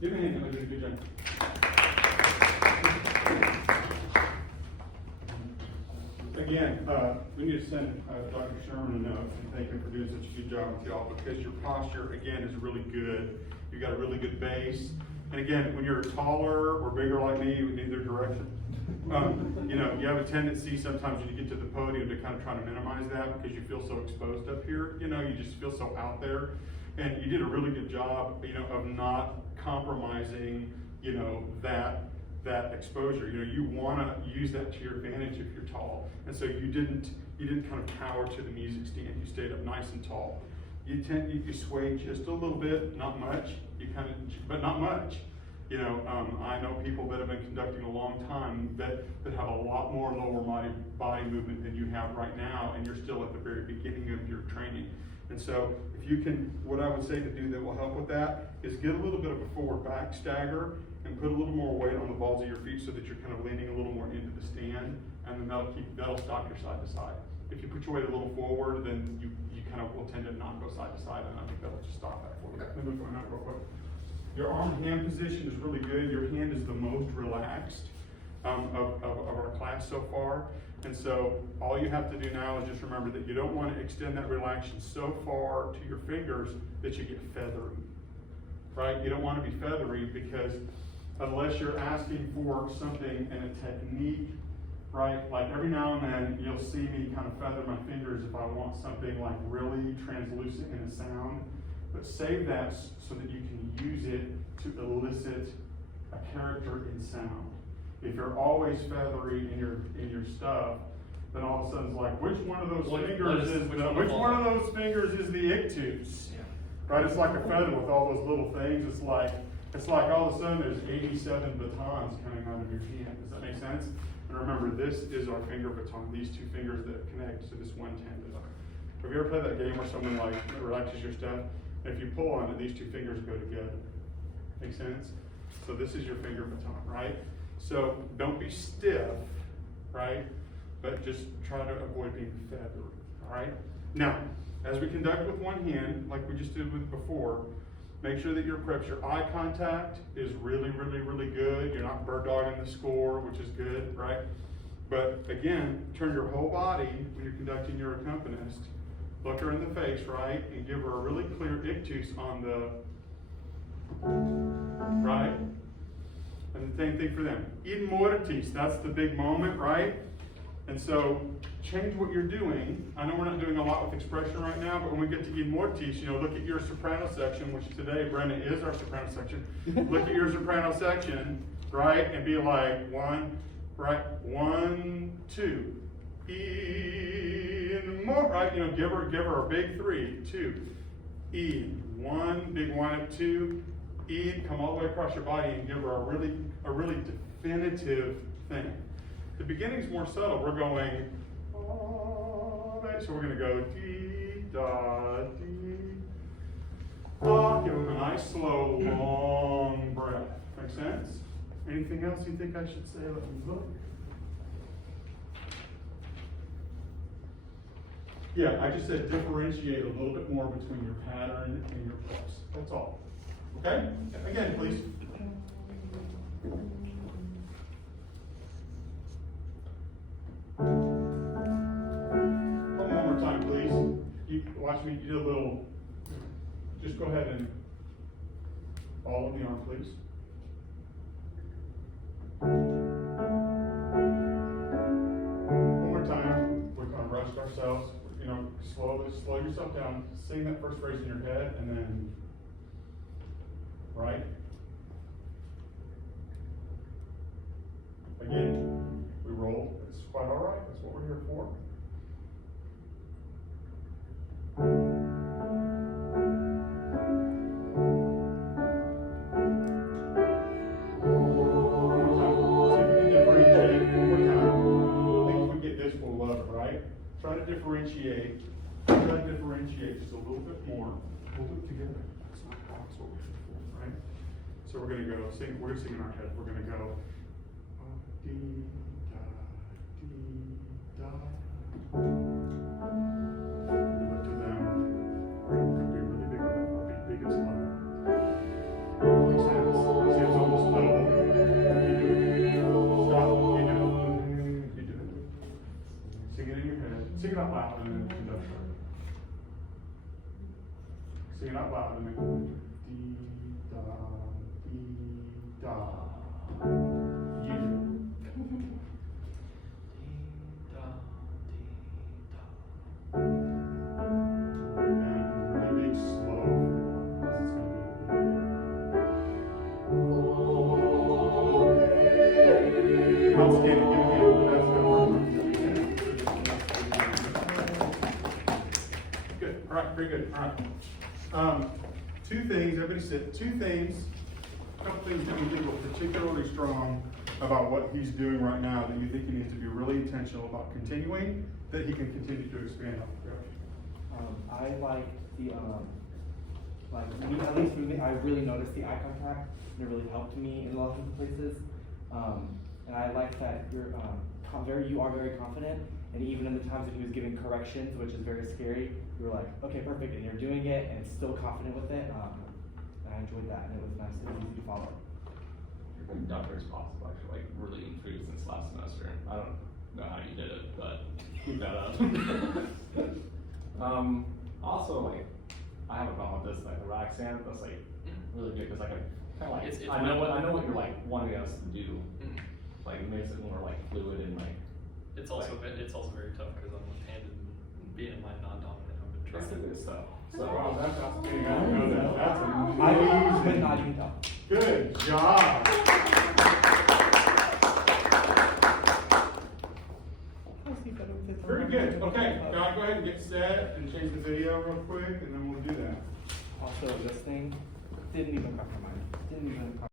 Give me a hand, good job. Again, we need to send Dr. Sherman a note and thank him for doing such a good job with y'all, because your posture, again, is really good. You got a really good base. And again, when you're taller or bigger like me, in either direction, you know, you have a tendency sometimes when you get to the podium to kind of try to minimize that because you feel so exposed up here. You know, you just feel so out there. And you did a really good job, you know, of not compromising, you know, that exposure. You know, you want to use that to your advantage if you're tall. And so you didn't kind of cower to the music stand. You stayed up nice and tall. You sway just a little bit, not much. But not much. You know, I know people that have been conducting a long time that have a lot more lower body movement than you have right now, and you're still at the very beginning of your training. And so if you can, what I would say to do that will help with that is get a little bit of a forward back stagger and put a little more weight on the balls of your feet so that you're kind of leaning a little more into the stand, and then that'll stop your side to side. If you put your weight a little forward, then you kind of will tend to not go side to side, and I think that'll just stop that for you. Let me move on real quick. Your arm hand position is really good. Your hand is the most relaxed of our class so far. And so all you have to do now is just remember that you don't want to extend that relaxation so far to your fingers that you get feathery, right? You don't want to be feathery because unless you're asking for something in a technique, right? Like every now and then you'll see me kind of feather my fingers if I want something like really translucent in a sound, but save that so that you can use it to elicit a character in sound. If you're always feathery in your stuff, then all of a sudden it's like, which one of those fingers is the ictus? Yeah. Right? It's like a feather with all those little things. It's like all of a sudden there's 87 batons coming out of your hand. Does that make sense? And remember, this is our finger baton. These two fingers that connect to this one tendon. Have you ever played that game where someone like relaxes your stuff? And if you pull on it, these two fingers go together. Make sense? So this is your finger baton, right? So don't be stiff, right? But just try to avoid being feathery, all right? Now, as we conduct with one hand, like we just did with before, make sure that your eye contact is really, really, really good. You're not bird dogging the score, which is good, right? But again, turn your whole body when you're conducting your accompanist. Look her in the face, right? And give her a really clear ictus on the, right? same thing for them. In mortis, that's the big moment, right? And so, change what you're doing. I know we're not doing a lot with expression right now, but when we get to in mortis, you know, look at your soprano section, which today, Brenda, is our soprano section. Look at your soprano section, right? And be like, one, right? 1, 2. In more, right? You know, give her a big 3, 2. In 1, big 1 at 2. In, come all the way across your body and give her a really definitive thing. The beginning's more subtle. We're going, so we're going to go dee da dee da. Give them a nice slow long breath. Make sense? Anything else you think I should say? Let me look. Yeah, I just said differentiate a little bit more between your pattern and your pulse. That's all. Okay? Again, please. One more time, please. You watch me do a little. Just go ahead and follow the arm, please. One more time. We're going to rush ourselves. You know, slow yourself down. Sing that first phrase in your head, and then, right? Again, we roll. It's quite all right. That's what we're here for. Try to differentiate just a little bit more. We'll do it together. That's what we're here for, right? So we're going to go sing. We're going to sing in our head. We're going to go dee da dee da. Look to them. We're going to be really big with that. I'll be big and slow. Makes sense. See, it's almost double. You do it. Stop. You do it. You do it. Sing it in your head. Sing it out loud and then conduct it. Sing it out loud and then dee da dee da. You do it. And really big slow. Outstanding. Good. All right. Very good. All right. Two things. Everybody sit. Two things. A couple things that you think are particularly strong about what he's doing right now that you think he needs to be really intentional about continuing, that he can continue to expand on. I like the me, at least for me, I really noticed the eye contact, and it really helped me in a lot of the places. And I like that you are very confident, and even in the times that he was giving corrections, which is very scary, you were like, okay, perfect, and you're doing it, and still confident with it. And I enjoyed that, and it was nice and easy to follow. Your conductor is possible, actually, like really improved since last semester. I don't know how you did it, but keep that up. Also, like, I have a problem with this, like the rack stand. That's like really good because I can kind of like I know what you're like wanting us to do. Like it makes it more like fluid and like. It's also very tough because I'm left-handed and being my non-dominant. I've been That's the trying. good stuff. So, So wow, that's outstanding. I didn't know that. That's I amazing. could not even tell. Good job. Very good. Okay, now go ahead and get set and change the video real quick, and then we'll do that. Also, this thing didn't even come to mind. Didn't even come.